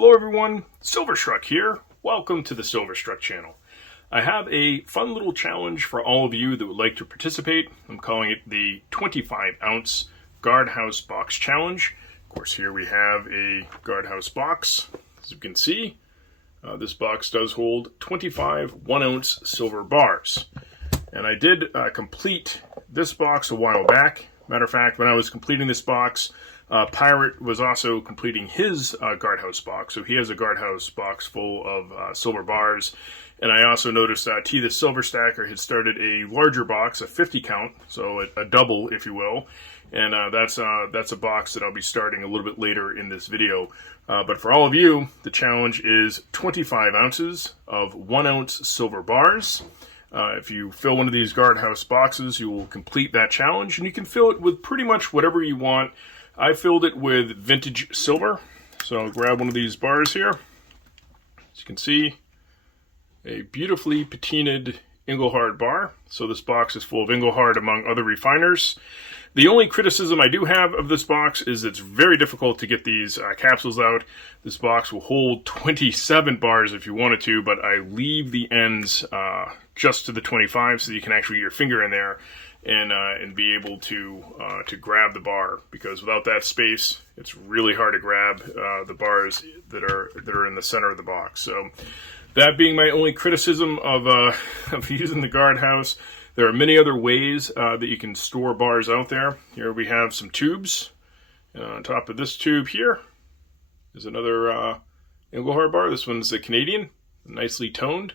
Hello everyone, Silverstruck here. Welcome to the Silverstruck channel. I have a fun little challenge for all of you that would like to participate. I'm calling it the 25 ounce Guardhouse box challenge. Of course, here we have a Guardhouse box. As you can see, this box does hold 25 1 ounce silver bars. And I did complete this box a while back. Matter of fact, when I was completing this box, Pirate was also completing his Guardhouse box. So he has a Guardhouse box full of silver bars. And I also noticed T the Silver Stacker had started a larger box, a 50 count, so a double, if you will. And that's a box that I'll be starting a little bit later in this video. But for all of you, the challenge is 25 ounces of 1 ounce silver bars. If you fill one of these Guardhouse boxes, you will complete that challenge, and you can fill it with pretty much whatever you want. I filled it with vintage silver, so I'll grab one of these bars here. As you can see, a beautifully patinaed Engelhard bar. So this box is full of Engelhard among other refiners. The only criticism I do have of this box is it's very difficult to get these capsules out. This box will hold 27 bars if you wanted to, but I leave the ends just to the 25 so you can actually get your finger in there and be able to grab the bar, because without that space, it's really hard to grab the bars that are in the center of the box. So that being my only criticism of using the Guardhouse, there are many other ways that you can store bars out there. Here we have some tubes. On top of this tube here is another Engelhard bar. This one's a Canadian, nicely toned.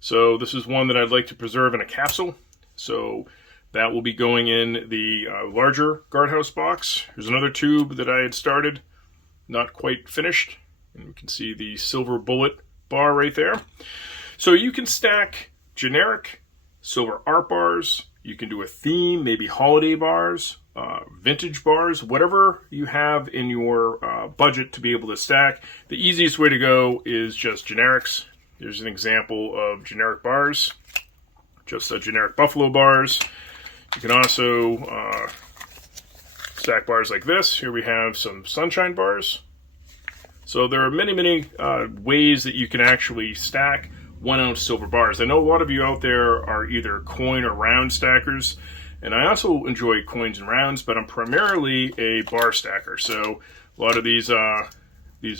So this is one that I'd like to preserve in a capsule. So that will be going in the larger Guardhouse box. Here's another tube that I had started, not quite finished. And you can see the silver bullet bar right there. So you can stack generic silver art bars. You can do a theme, maybe holiday bars, vintage bars, whatever you have in your budget to be able to stack. The easiest way to go is just generics. Here's an example of generic bars, just generic Buffalo bars. You can also stack bars like this. Here we have some Sunshine bars. So there are many ways that you can actually stack 1 ounce silver bars. I know a lot of you out there are either coin or round stackers, and I also enjoy coins and rounds, but I'm primarily a bar stacker. So a lot of these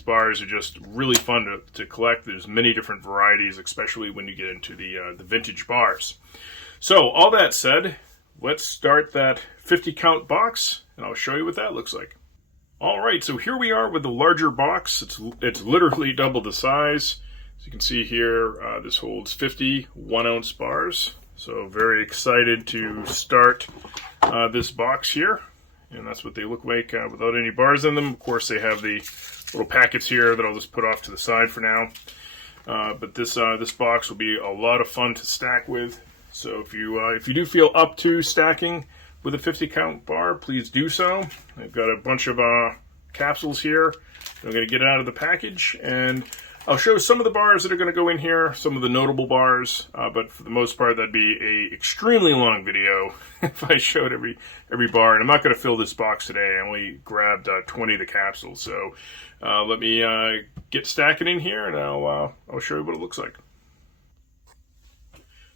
bars are just really fun to collect. There's many different varieties, especially when you get into the vintage bars. So all that said, let's start that 50 count box, and I'll show you what that looks like. All right, so here we are with the larger box. It's literally double the size. As you can see here, this holds 50 1 ounce bars. So very excited to start this box here. And that's what they look like without any bars in them. Of course, they have the little packets here that I'll just put off to the side for now. But this box will be a lot of fun to stack with. So if you do feel up to stacking with a 50 count bar, please do so. I've got a bunch of capsules here. I'm going to get it out of the package, and I'll show some of the bars that are going to go in here, some of the notable bars, but for the most part, that'd be a extremely long video if I showed every bar. And I'm not going to fill this box today. I only grabbed 20 of the capsules. So let me get stacking in here, and I'll show you what it looks like.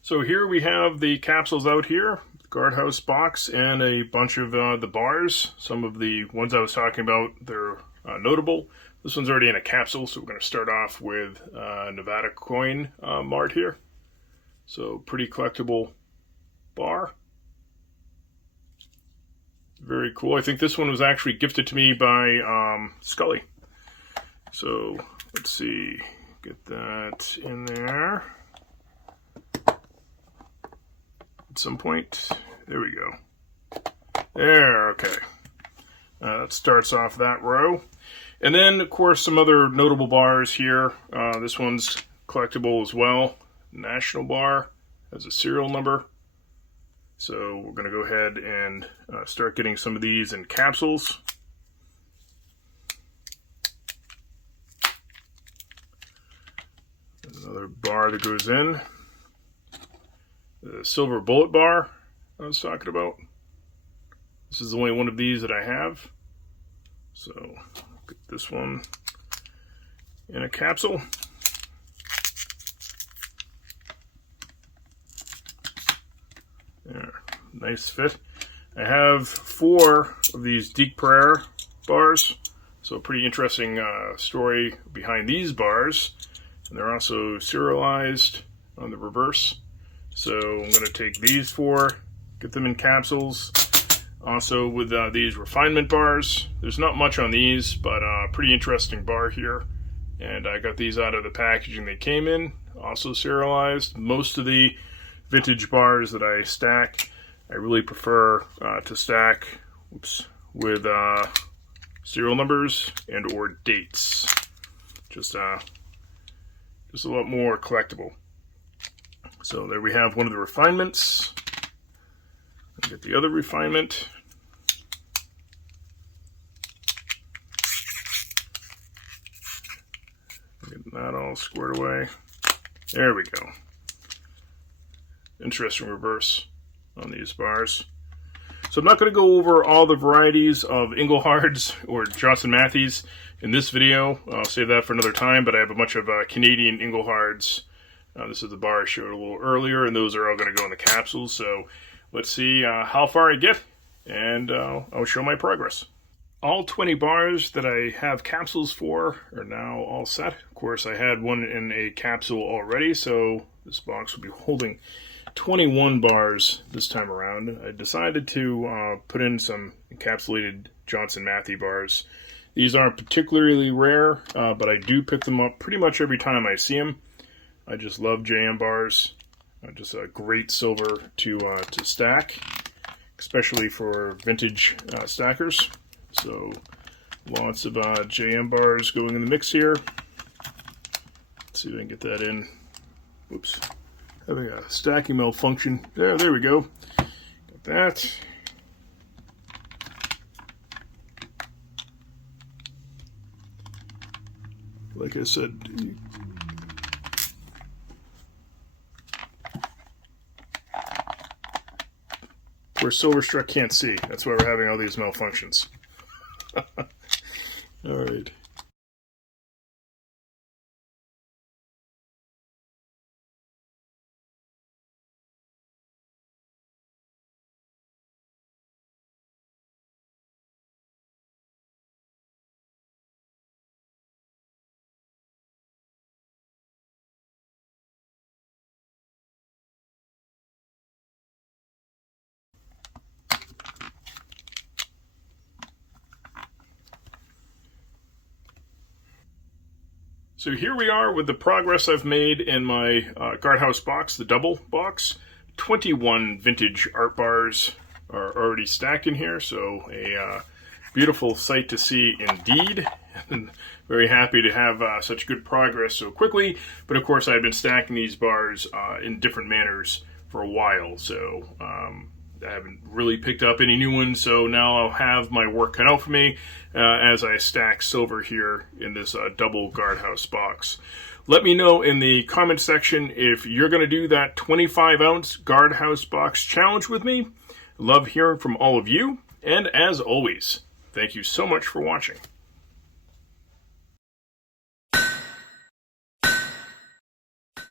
So here we have the capsules out here, the Guardhouse box, and a bunch of the bars. Some of the ones I was talking about, they're notable. This one's already in a capsule, so we're going to start off with Nevada Coin Mart here. So pretty collectible bar. Very cool. I think this one was actually gifted to me by Scully. So let's see, get that in there. Some point. There we go. There, okay. That starts off that row. And then, of course, some other notable bars here. This one's collectible as well. National Bar has a serial number. So we're going to go ahead and start getting some of these in capsules. Another bar that goes in. The silver bullet bar I was talking about. This is the only one of these that I have. So get this one in a capsule. There, nice fit. I have 4 of these Deek Prayer bars, so a pretty interesting story behind these bars. And they're also serialized on the reverse. So I'm going to take these 4, get them in capsules. Also with these refinement bars. There's not much on these, but pretty interesting bar here. And I got these out of the packaging they came in, also serialized. Most of the vintage bars that I stack, I really prefer to stack with serial numbers and or dates. Just a lot more collectible. So there we have one of the refinements. I'll get the other refinement. Getting that all squared away. There we go. Interesting reverse on these bars. So I'm not going to go over all the varieties of Inglehards or Johnson Mattheys in this video. I'll save that for another time, but I have a bunch of Canadian Inglehards. This is the bar I showed a little earlier, and those are all going to go in the capsules. So let's see how far I get, and I'll show my progress. All 20 bars that I have capsules for are now all set. Of course, I had one in a capsule already, so this box will be holding 21 bars this time around. I decided to put in some encapsulated Johnson Matthey bars. These aren't particularly rare, but I do pick them up pretty much every time I see them. I just love JM bars. Just a great silver to stack, especially for vintage stackers. So lots of JM bars going in the mix here. Let's see if I can get that in. Whoops. Having a stacking malfunction. There we go. Got that. Like I said, where Silverstruck can't see. That's why we're having all these malfunctions. All right. So here we are with the progress I've made in my Guardhouse box, the double box. 21 vintage art bars are already stacked in here, so a beautiful sight to see indeed. And very happy to have such good progress so quickly. But of course, I've been stacking these bars in different manners for a while, so I haven't really picked up any new ones, so now I'll have my work cut out for me as I stack silver here in this double Guardhouse box. Let me know in the comment section if you're going to do that 25-ounce Guardhouse box challenge with me. Love hearing from all of you, and as always, thank you so much for watching.